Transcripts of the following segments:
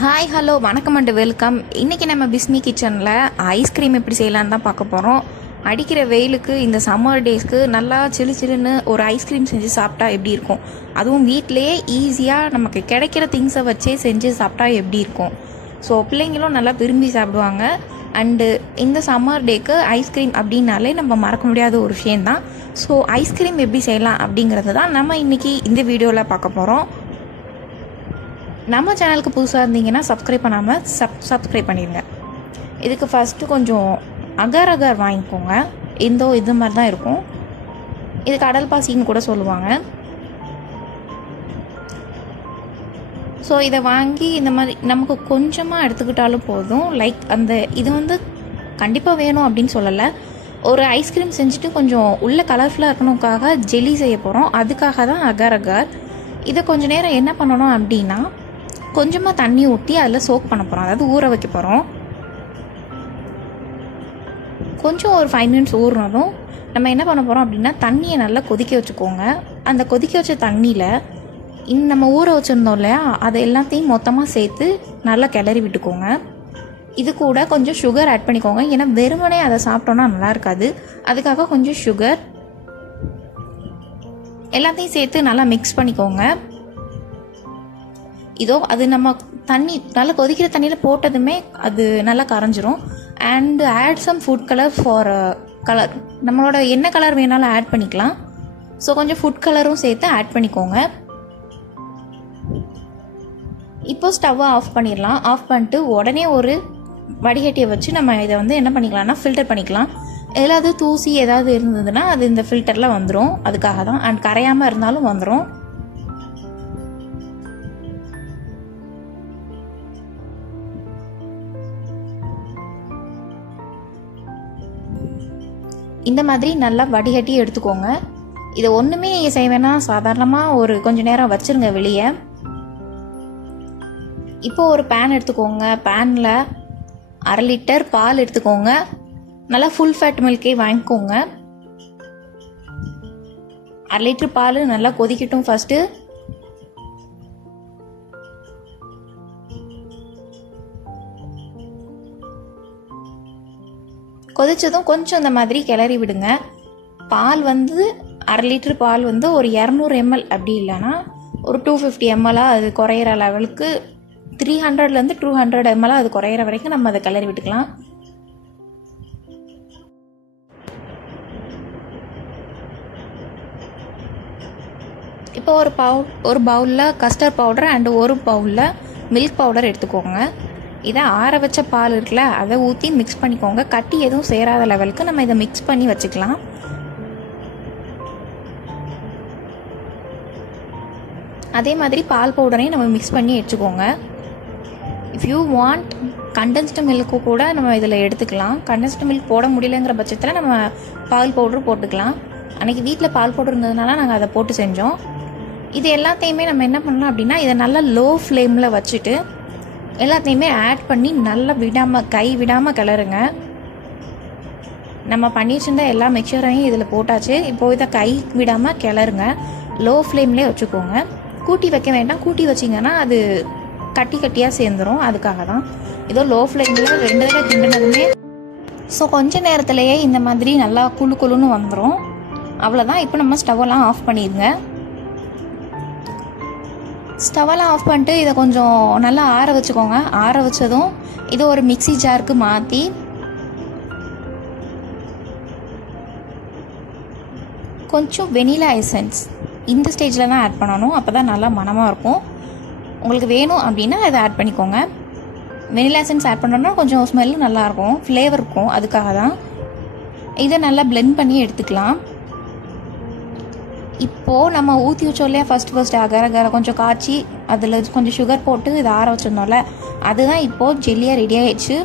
Hi hello வணக்கம் and welcome. இன்றைக்கி நம்ம பிஸ்மி கிச்சனில் ஐஸ்கிரீம் எப்படி செய்யலான்னு தான் பார்க்க போகிறோம். அடிக்கிற வெயிலுக்கு இந்த சம்மர் டேஸ்க்கு நல்லா சிலு சிலுன்னு ஒரு ஐஸ்கிரீம் செஞ்சு சாப்பிட்டா எப்படி இருக்கும், அதுவும் வீட்டிலையே ஈஸியாக நமக்கு கிடைக்கிற திங்ஸை வச்சே செஞ்சு சாப்பிட்டா எப்படி இருக்கும். ஸோ பிள்ளைங்களும் நல்லா விரும்பி சாப்பிடுவாங்க. அண்டு இந்த சம்மர் டேக்கு ஐஸ்கிரீம் அப்படின்னாலே நம்ம மறக்க முடியாத ஒரு விஷயந்தான். ஸோ ஐஸ்கிரீம் எப்படி செய்யலாம் அப்படிங்கிறது தான் நம்ம இன்றைக்கி இந்த வீடியோவில் பார்க்க போகிறோம். நம்ம சேனலுக்கு புதுசாக இருந்தீங்கன்னா சப்ஸ்கிரைப் பண்ணாமல் சப்ஸ்கிரைப் பண்ணிடுங்க. இதுக்கு ஃபஸ்ட்டு கொஞ்சம் அகர் அகர் வாங்கிக்கோங்க. இது மாதிரி தான் இருக்கும். இது கடல் பாசின்னு கூட சொல்லுவாங்க. ஸோ இதை வாங்கி இந்த மாதிரி நமக்கு கொஞ்சமாக எடுத்துக்கிட்டாலும் போதும். லைக் இது கண்டிப்பாக வேணும் அப்படின்னு சொல்லலை. ஒரு ஐஸ்கிரீம் செஞ்சுட்டு கொஞ்சம் உள்ள கலர்ஃபுல்லாக இருக்கணுக்காக ஜெல்லி செய்ய போகிறோம். அதுக்காக தான் அகர் அகர். இதை கொஞ்சம் நேரம் என்ன பண்ணணும் அப்படின்னா, கொஞ்சமாக தண்ணி ஊற்றி அதில் சோக் பண்ண போகிறோம், அதாவது ஊற வைக்க போகிறோம். கொஞ்சம் ஒரு 5 மினிட்ஸ் ஊறினதும் நம்ம என்ன பண்ண போகிறோம் அப்படின்னா, தண்ணியை நல்லா கொதிக்க வச்சுக்கோங்க. அந்த கொதிக்க வச்ச தண்ணியில் நம்ம ஊற வச்சுருந்தோம் இல்லையா, அதை எல்லாத்தையும் மொத்தமாக சேர்த்து நல்லா கிளறி விட்டுக்கோங்க. இது கூட கொஞ்சம் சுகர் ஆட் பண்ணிக்கோங்க. ஏன்னா வெறுமனே அதை சாப்பிட்டோன்னா நல்லா இருக்காது. அதுக்காக கொஞ்சம் சுகர் எல்லாத்தையும் சேர்த்து நல்லா மிக்ஸ் பண்ணிக்கோங்க. அது நம்ம தண்ணி நல்லா கொதிக்கிற தண்ணியில் போட்டதுமே அது நல்லா கரைஞ்சிரும். And add some food colour for colour. நம்மளோட என்ன கலர் வேணாலும் ஆட் பண்ணிக்கலாம். ஸோ கொஞ்சம் ஃபுட் கலரும் சேர்த்து ஆட் பண்ணிக்கோங்க. இப்போ ஸ்டவ்வை ஆஃப் பண்ணிடலாம். ஆஃப் பண்ணிட்டு உடனே ஒரு வடிகட்டியை வச்சு நம்ம இதை என்ன பண்ணிக்கலாம்னா ஃபில்டர் பண்ணிக்கலாம். ஏதாவது தூசி ஏதாவது இருந்ததுன்னா அது இந்த ஃபில்டரில் வந்துடும். அதுக்காக தான். அண்ட் கரையாமல் இருந்தாலும் வந்துடும். இந்த மாதிரி நல்லா வடிகட்டி எடுத்துக்கோங்க. இதை ஒன்றுமே நீங்கள் செய்வேன்னா சாதாரணமாக ஒரு கொஞ்சம் நேரம் வச்சுருங்க வெளியே. இப்போது ஒரு பேன் எடுத்துக்கோங்க. பேனில் 1/2 லிட்டர் பால் எடுத்துக்கோங்க. நல்லா ஃபுல் ஃபேட் மில்கே வாங்கிக்கோங்க. 1/2 லிட்டர் பால் நல்லா கொதிக்கட்டும். ஃபஸ்ட்டு கொதிச்சதும் கொஞ்சம் இந்த மாதிரி கிளறி விடுங்க. பால் 1/2 லிட்டர் பால் ஒரு 200 ml அப்படி இல்லைன்னா ஒரு 250 ml அது குறையிற லெவலுக்கு 300லேருந்து 200 ml அது குறையிற வரைக்கும் நம்ம அதை கிளறி விட்டுக்கலாம். இப்போ ஒரு பவுலில் கஸ்டர்ட் பவுடர் அண்டு ஒரு பவுலில் மில்க் பவுடர் எடுத்துக்கோங்க. இதை ஆற வச்ச பால் இருக்குல்ல, அதை ஊற்றி மிக்ஸ் பண்ணிக்கோங்க. கட்டி எதுவும் சேராத லெவலுக்கு நம்ம இதை மிக்ஸ் பண்ணி வச்சுக்கலாம். அதே மாதிரி பால் பவுடரையும் நம்ம மிக்ஸ் பண்ணி வச்சுக்கோங்க. If you want condensed milk கூட நம்ம இதில் எடுத்துக்கலாம். கண்டென்ஸ்டு மில்க் போட முடியலங்கிற பட்சத்தில் நம்ம பால் பவுடர் போட்டுக்கலாம். அன்றைக்கி வீட்டில் பால் பவுடர் இருந்ததுனால நாங்கள் அதை போட்டு செஞ்சோம். இது எல்லாத்தையுமே நம்ம என்ன பண்ணலாம் அப்படின்னா, இதை நல்லா லோ ஃப்ளேமில் வச்சுட்டு எல்லாத்தையுமே ஆட் பண்ணி நல்லா கை விடாமல் கிளறுங்க. நம்ம பண்ணி வச்சுருந்த எல்லா மிக்சரையும் இதில் போட்டாச்சு. இப்போது இதை கை விடாமல் கிளறுங்க. லோ ஃப்ளேம்லேயே வச்சுக்கோங்க. கூட்டி வைக்க வேண்டாம். கூட்டி வச்சிங்கன்னா அது கட்டியாக சேர்ந்துடும். அதுக்காக தான். இதோ லோ ஃப்ளேமில் 2 தடவை கிண்டினதுமே ஸோ கொஞ்ச நேரத்துலேயே இந்த மாதிரி நல்லா குழுன்னு வந்துடும். அவ்வளோதான். இப்போ நம்ம ஸ்டவ்வெல்லாம் ஆஃப் பண்ணிடுங்க. ஸ்டவ்வெல்லாம் ஆஃப் பண்ணிட்டு இதை கொஞ்சம் நல்லா ஆற வச்சுக்கோங்க. ஆற வச்சதும் இது ஒரு மிக்ஸி ஜாருக்கு மாற்றி கொஞ்சம் வெனிலா எசன்ஸ் இந்த ஸ்டேஜில் தான் ஆட் பண்ணணும். அப்போ தான் நல்லா மணமாக இருக்கும். உங்களுக்கு வேணும் அப்படின்னா இதை ஆட் பண்ணிக்கோங்க. வெனிலா எசன்ஸ் ஆட் பண்ணோன்னா கொஞ்சம் ஸ்மெல்லும் நல்லாயிருக்கும், ஃப்ளேவர் இருக்கும். அதுக்காக தான். இதை நல்லா பிளெண்ட் பண்ணி எடுத்துக்கலாம். இப்போது நம்ம ஊற்றி வச்சோம் இல்லையா, ஃபஸ்ட்டு அகர அகர கொஞ்சம் காய்ச்சி அதில் கொஞ்சம் சுகர் போட்டு இதை ஆற வச்சுருந்தோம்ல, அதுதான் இப்போது ஜெல்லியாக ரெடி ஆகிடுச்சு.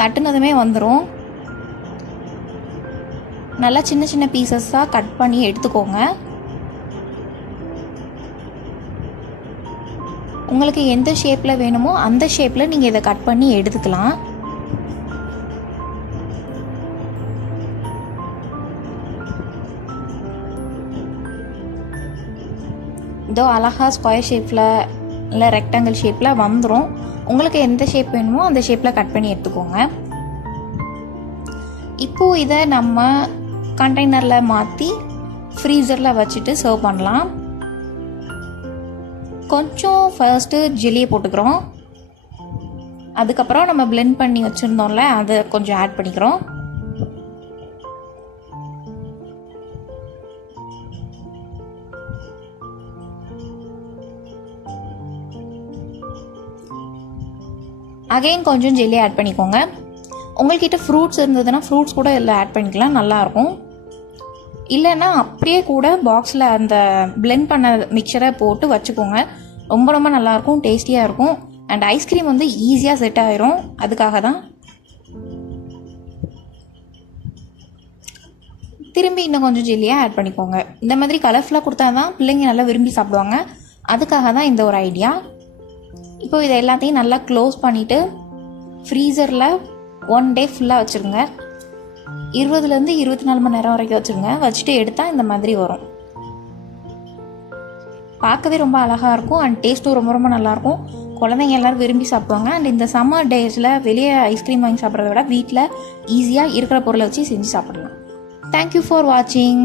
தட்டுனதுமே வந்துடும். நல்லா சின்ன சின்ன பீசஸாக கட் பண்ணி எடுத்துக்கோங்க. உங்களுக்கு எந்த ஷேப்பில் வேணுமோ அந்த ஷேப்பில் நீங்கள் இதை கட் பண்ணி எடுத்துக்கலாம். இதோ அழகாக ஸ்கொயர் ஷேப்பில் இல்லை ரெக்டாங்கிள் ஷேப்பில் வந்துடும். உங்களுக்கு எந்த ஷேப் வேணுமோ அந்த ஷேப்பில் கட் பண்ணி எடுத்துக்கோங்க. இப்போது இதை நம்ம கண்டெய்னரில் மாற்றி ஃப்ரீசரில் வச்சுட்டு சர்வ் பண்ணலாம். கொஞ்சம் ஃபர்ஸ்ட்டு ஜெல்லியை போட்டுக்கிறோம். அதுக்கப்புறம் நம்ம பிளெண்ட் பண்ணி வச்சுருந்தோம்ல அதை கொஞ்சம் ஆட் பண்ணிக்கிறோம். அகைன் கொஞ்சம் ஜெல்லி ஆட் பண்ணிக்கோங்க. உங்கள்கிட்ட ஃப்ரூட்ஸ் இருந்ததுன்னா ஃப்ரூட்ஸ் கூட இதில் ஆட் பண்ணிக்கலாம், நல்லாயிருக்கும். இல்லைன்னா அப்படியே கூட பாக்ஸில் அந்த பிளெண்ட் பண்ண மிக்சரை போட்டு வச்சுக்கோங்க. ரொம்ப ரொம்ப நல்லாயிருக்கும், டேஸ்டியாக இருக்கும். அண்ட் ஐஸ்கிரீம் வந்து ஈஸியாக செட் ஆயிரும். அதுக்காக தான் திரும்பி இன்னும் கொஞ்சம் ஜெல்லியாக ஆட் பண்ணிக்கோங்க. இந்த மாதிரி கலர்ஃபுல்லாக கொடுத்தா தான் பிள்ளைங்க நல்லா விரும்பி சாப்பிடுவாங்க. அதுக்காக தான் இந்த ஒரு ஐடியா. இப்போது இதை எல்லாத்தையும் நல்லா க்ளோஸ் பண்ணிவிட்டு ஃப்ரீசரில் 1 டே ஃபுல்லாக வச்சுருங்க. 20 to 24 மணி நேரம் வரைக்கும் வச்சுருங்க. வச்சுட்டு எடுத்தால் இந்த மாதிரி வரும். பார்க்கவே ரொம்ப அழகாக இருக்கும் அண்ட் டேஸ்ட்டும் ரொம்ப ரொம்ப நல்லாயிருக்கும். குழந்தைங்க எல்லோரும் விரும்பி சாப்பிடுவாங்க. அண்ட் இந்த சம்மர் டேஸில் வெளியே ஐஸ்கிரீம் வாங்கி சாப்பிட்றத விட வீட்டில் ஈஸியாக இருக்கிற பொருளை வச்சு செஞ்சு சாப்பிடலாம். தேங்க்யூ ஃபார் வாட்சிங்.